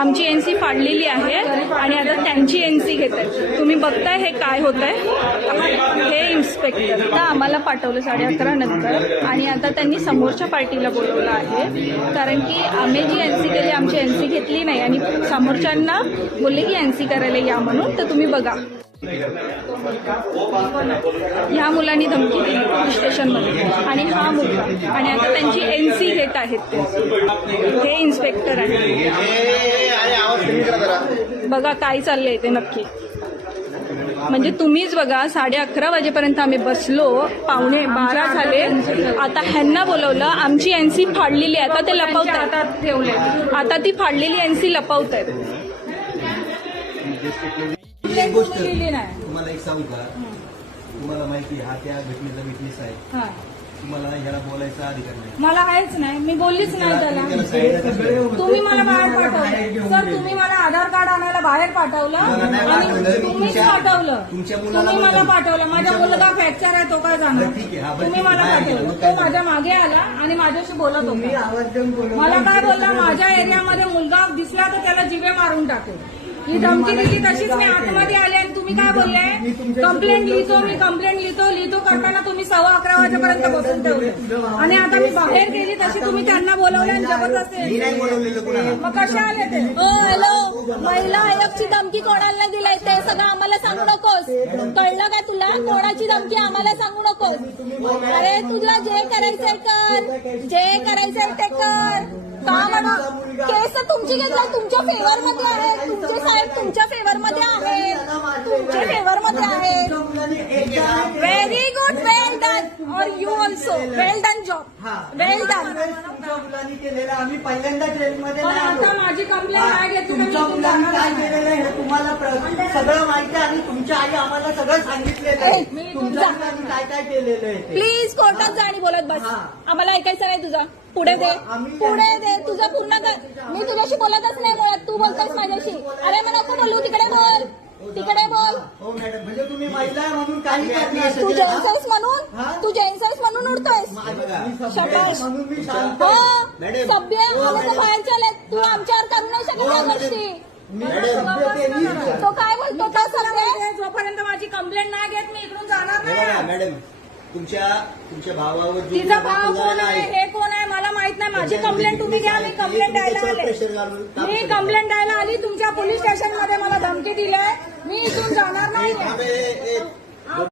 आमची एनसी फाडलेली आहे आणि आता त्यांची एनसी घेत आहेत. तुम्ही बघताय हे काय होत आहे. हे इन्स्पेक्टर आता आम्हाला पाठवलं 11:30 नंतर आणि आता त्यांनी समोरच्या पार्टीला बोलवलं आहे, कारण की आम्ही जी एनसी केली आमची एनसी घेतली नाही आणि समोरच्यांना बोलले की एनसी करायला या म्हणून. तर तुम्ही बघा, ह्या मुलांनी धमकी दिली पोलीस स्टेशनमध्ये आणि हा मुलगा, आणि आता त्यांची एनसी घेत आहेत ते. हे इन्स्पेक्टर आहे. बघा काय चाललंय ते नक्की. म्हणजे तुम्हीच बघा, 11:30 वाजेपर्यंत आम्ही बसलो, 11:15 झाले. आता ह्यांना बोलवलं, आमची एनसी फाडलेली आहे. आता ते लपवतात ठेवले. आता ती फाडलेली एनसी लपवत आहेत. एक गोष्ट तुम्हाला एक सांगू का, तुम्हाला माहिती हा त्या घटनेचा विटनेस आहे. तुम्हाला ह्याला बोलायचा अधिकार नाही. मला आहेच नाही, मी बोललीच नाही त्याला. तुम्ही मला बाहेर पाठवलं सर, तुम्ही मला आधार कार्ड आणायला बाहेर पाठवलं आणि तुम्हीच पाठवलं. तुम्ही मला पाठवलं. माझा मुलगा फ्रॅक्चर आहे, तो काय जाणार. तुम्ही मला पाठवलं. तो माझ्या मागे आला आणि माझ्याशी बोलत होता. मला काय बोलला, माझ्या एरियामध्ये मुलगा दिसला तर त्याला जिवे मारून टाकेल. ही धमकी दिली. तशीच मी आतमध्ये आले आणि तुम्ही काय बोलले, कंप्लेंट लिहितो, मी कंप्लेंट लिहितो करताना तुम्ही 11:15 वाजेपर्यंत बसून ठेवले आणि आता मी बाहेर गेली तशी तुम्ही त्यांना बोलवले आणि जबरदस्ती. मग कशा आले ते. हॅलो, महिला आयोगची धमकी कोणाला दिलाय ते सगळं आम्हाला सांगू नकोस. कळलं का तुला, कोणाची धमकी आम्हाला सांगू नकोस. अरे तुला जे करायचंय कर, जे करायचंय ते कर. का म्हणा, केस तुमची घेतला, तुमच्या फेवर मध्ये आहे. तुमचे साहेब तुमच्या फेवर मध्ये आहे, तुमच्या फेवर मध्ये आहे. व्हेरी गुड, वेल डन. और you also well done job, well done. आम्ही पहिल्यांदा ट्रेनमध्ये आता माझी कंप्लेंट काय घेतली, तुमच्या मुलांनी काय केलेलं आहे तुम्हाला सगळं माहिती आहे आणि तुमच्या आई आम्हाला सगळं सांगितलेलं आहे. तुमच्या मुलांनी काय काय केलेलं आहे. प्लीज कोर्टात जा आणि बोलत बस. आम्हाला ऐकायचं नाही तुझा. पुढे दे, पुढे दे. तुझं पूर्ण कर. मी तुझ्याशी बोलतच नाही मुळात, तू बोलतोयस माझ्याशी. अरे मला नको बोलू, तिकडे बोल, तिकडे बोल. हो मॅडम, म्हणजे तुम्ही महिला आहे म्हणून काही करणार. तू जेंट्स आहेस म्हणून, तू जेंट्स आहेस म्हणून उडतोयस. शबाश. हो, सभ्य आम्ही तर बाहेरचे आले. तू आमच्यावर करू नाही शकत या गोष्टी. तो काय बोलतो का सभ्य. जोपर्यंत माझी कंप्लेंट नाही घेत मी इकडून जाणार नाही. मॅडम, तुमच्या भावावर तिचा भाव कोण आहे, हे कोण आहे मला माहित नाही. माझी कंप्लेंट तुम्ही घ्या. मी कंप्लेंट द्यायला आले. मी कंप्लेंट द्यायला आली. तुमच्या पोलीस स्टेशनमध्ये मला धमकी दिली आहे. मी इथून जाणार नाही.